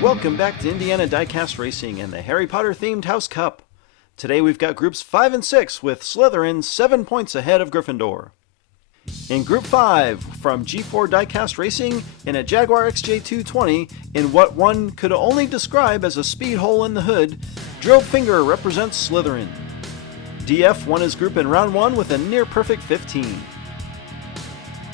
Welcome back to Indiana Diecast Racing and the Harry Potter themed House Cup. Today we've got groups 5 and 6 with Slytherin 7 points ahead of Gryffindor. In Group 5, from G4 Diecast Racing in a Jaguar XJ220 in what one could only describe as a speed hole in the hood, Drilled Finger represents Slytherin. DF won his group in round 1 with a near-perfect 15.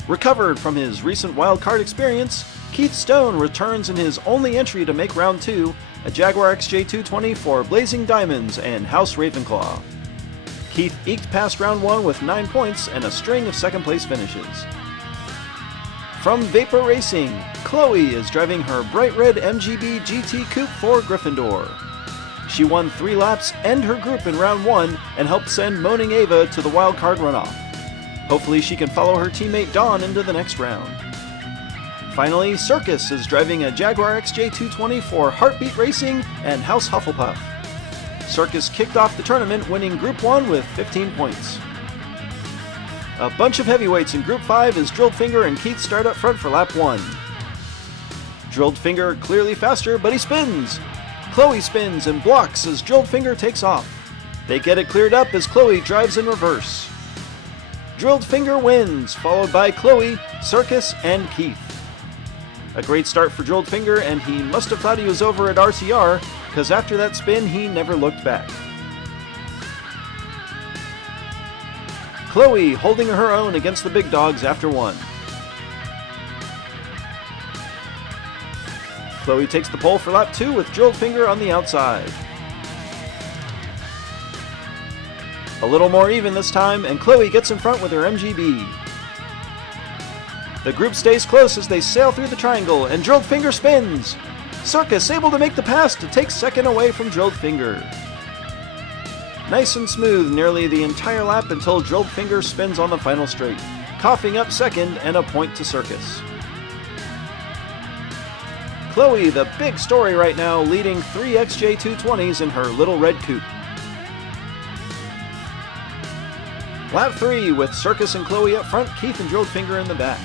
Recovered from his recent wildcard experience, Keith Stone returns in his only entry to make round 2, a Jaguar XJ220 for Blazing Diamonds and House Ravenclaw. Keith eked past round 1 with 9 points and a string of second place finishes. From Vapor Racing, Chloe is driving her bright red MGB GT Coupe for Gryffindor. She won 3 laps and her group in round 1 and helped send Moaning Ava to the wildcard runoff. Hopefully she can follow her teammate Dawn into the next round. Finally, Circus is driving a Jaguar XJ220 for Heartbeat Racing and House Hufflepuff. Circus kicked off the tournament winning Group 1 with 15 points. A bunch of heavyweights in Group 5 as Drilled Finger and Keith start up front for lap 1. Drilled Finger clearly faster, but he spins. Chloe spins and blocks as Drilled Finger takes off. They get it cleared up as Chloe drives in reverse. Drilled Finger wins, followed by Chloe, Circus, and Keith. A great start for Drilled Finger, and he must have thought he was over at RTR, because after that spin, he never looked back. Chloe holding her own against the big dogs after 1. Chloe takes the pole for lap 2 with Drilled Finger on the outside. A little more even this time, and Chloe gets in front with her MGB. The group stays close as they sail through the triangle, and Drilled Finger spins. Circus able to make the pass to take second away from Drilled Finger. Nice and smooth nearly the entire lap until Drilled Finger spins on the final straight, coughing up second and a point to Circus. Chloe, the big story right now, leading 3 XJ220s in her little red coupe. Lap 3 with Circus and Chloe up front, Keith and Drilled Finger in the back.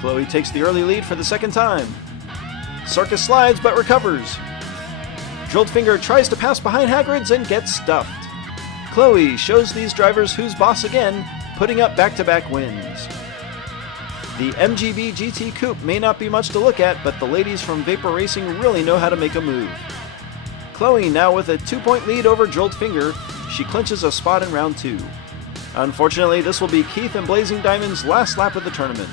Chloe takes the early lead for the second time. Circus slides but recovers. Drilled Finger tries to pass behind Hagrid's and gets stuffed. Chloe shows these drivers who's boss again, putting up back-to-back wins. The MGB GT Coupe may not be much to look at, but the ladies from Vapor Racing really know how to make a move. Chloe now with a 2-point lead over Drilled Finger, she clinches a spot in round 2. Unfortunately, this will be Keith and Blazing Diamond's last lap of the tournament.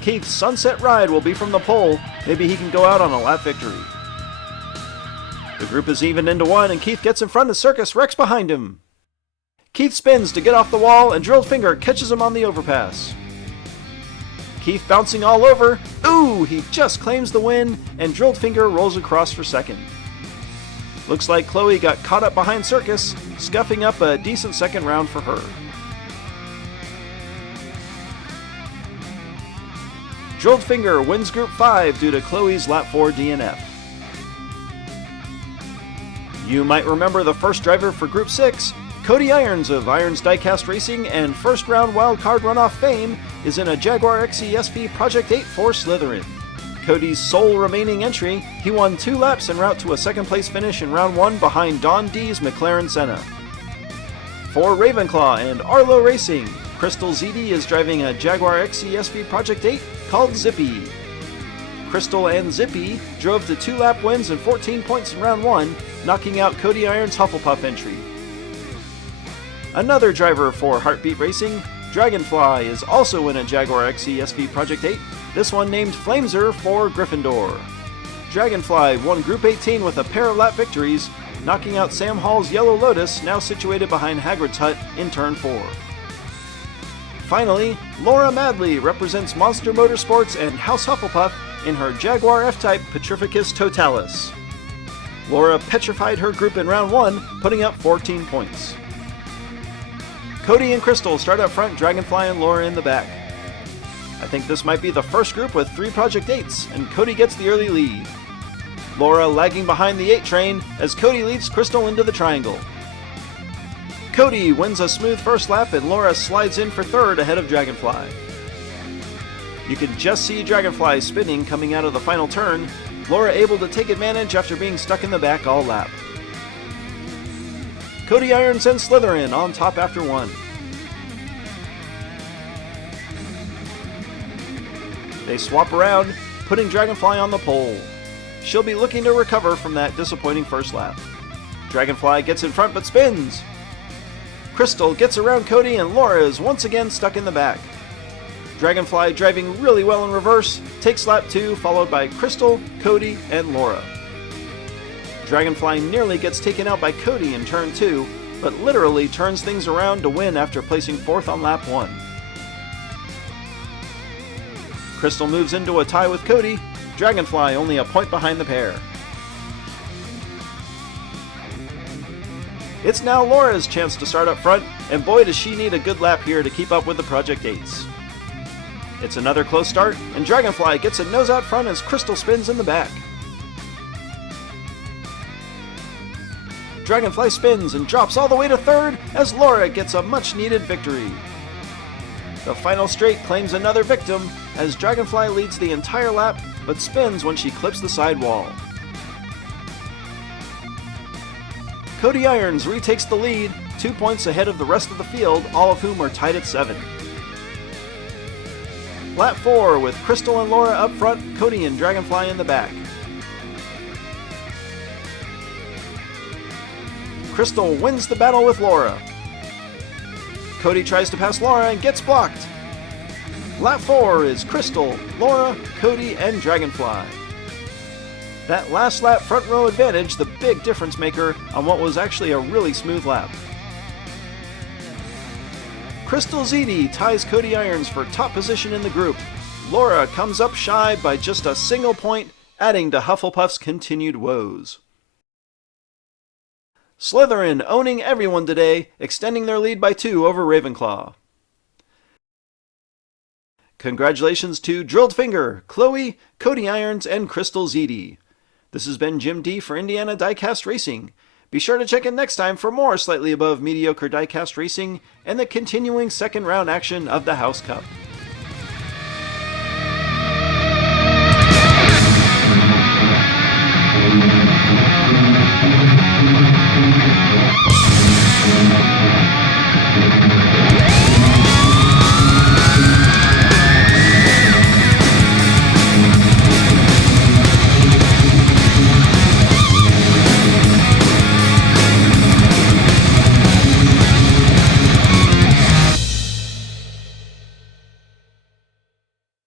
Keith's sunset ride will be from the pole. Maybe he can go out on a lap victory. The group is evened into 1, and Keith gets in front as Circus wrecks behind him. Keith spins to get off the wall, and Drilled Finger catches him on the overpass. Keith bouncing all over. Ooh, he just claims the win, and Drilled Finger rolls across for second. Looks like Chloe got caught up behind Circus, scuffing up a decent second round for her. Drilled Finger wins Group 5 due to Chloe's lap 4 DNF. You might remember the first driver for Group 6, Cody Irons of Irons Diecast Racing and first round wildcard runoff fame, is in a Jaguar XESV Project 8 for Slytherin. Cody's sole remaining entry, he won 2 laps en route to a second place finish in round 1 behind Don D's McLaren Senna. For Ravenclaw and Arlo Racing, Crystal ZD is driving a Jaguar XESV Project 8 called Zippy. Crystal and Zippy drove to 2-lap wins and 14 points in round 1, knocking out Cody Iron's Hufflepuff entry. Another driver for Heartbeat Racing, Dragonfly, is also in a Jaguar XESV Project 8, this one named Flameser for Gryffindor. Dragonfly won Group 18 with a pair of lap victories, knocking out Sam Hall's Yellow Lotus, now situated behind Hagrid's hut in turn 4. Finally, Laura Madley represents Monster Motorsports and House Hufflepuff in her Jaguar F-Type Petrificus Totalis. Laura petrified her group in round 1, putting up 14 points. Cody and Crystal start up front, Dragonfly and Laura in the back. I think this might be the first group with 3 Project 8s, and Cody gets the early lead. Laura lagging behind the 8 train as Cody leads Crystal into the triangle. Cody wins a smooth first lap and Laura slides in for third ahead of Dragonfly. You can just see Dragonfly spinning coming out of the final turn, Laura able to take advantage after being stuck in the back all lap. Cody irons and Slytherin on top after one. They swap around, putting Dragonfly on the pole. She'll be looking to recover from that disappointing first lap. Dragonfly gets in front but spins. Crystal gets around Cody and Laura is once again stuck in the back. Dragonfly, driving really well in reverse, takes lap 2, followed by Crystal, Cody, and Laura. Dragonfly nearly gets taken out by Cody in turn 2, but literally turns things around to win after placing 4th on lap 1. Crystal moves into a tie with Cody, Dragonfly only a point behind the pair. It's now Laura's chance to start up front, and boy does she need a good lap here to keep up with the Project 8s. It's another close start, and Dragonfly gets a nose out front as Crystal spins in the back. Dragonfly spins and drops all the way to third as Laura gets a much needed victory. The final straight claims another victim as Dragonfly leads the entire lap but spins when she clips the side wall. Cody Irons retakes the lead, 2 points ahead of the rest of the field, all of whom are tied at 7. Lap 4 with Crystal and Laura up front, Cody and Dragonfly in the back. Crystal wins the battle with Laura. Cody tries to pass Laura and gets blocked. Lap 4 is Crystal, Laura, Cody, and Dragonfly. That last lap front row advantage, the big difference maker on what was actually a really smooth lap. Crystal ZD ties Cody Irons for top position in the group. Laura comes up shy by just a single point, adding to Hufflepuff's continued woes. Slytherin owning everyone today, extending their lead by 2 over Ravenclaw. Congratulations to Drilled Finger, Chloe, Cody Irons, and Crystal ZD. This has been Jim D for Indiana Diecast Racing. Be sure to check in next time for more slightly above mediocre diecast racing and the continuing second round action of the House Cup.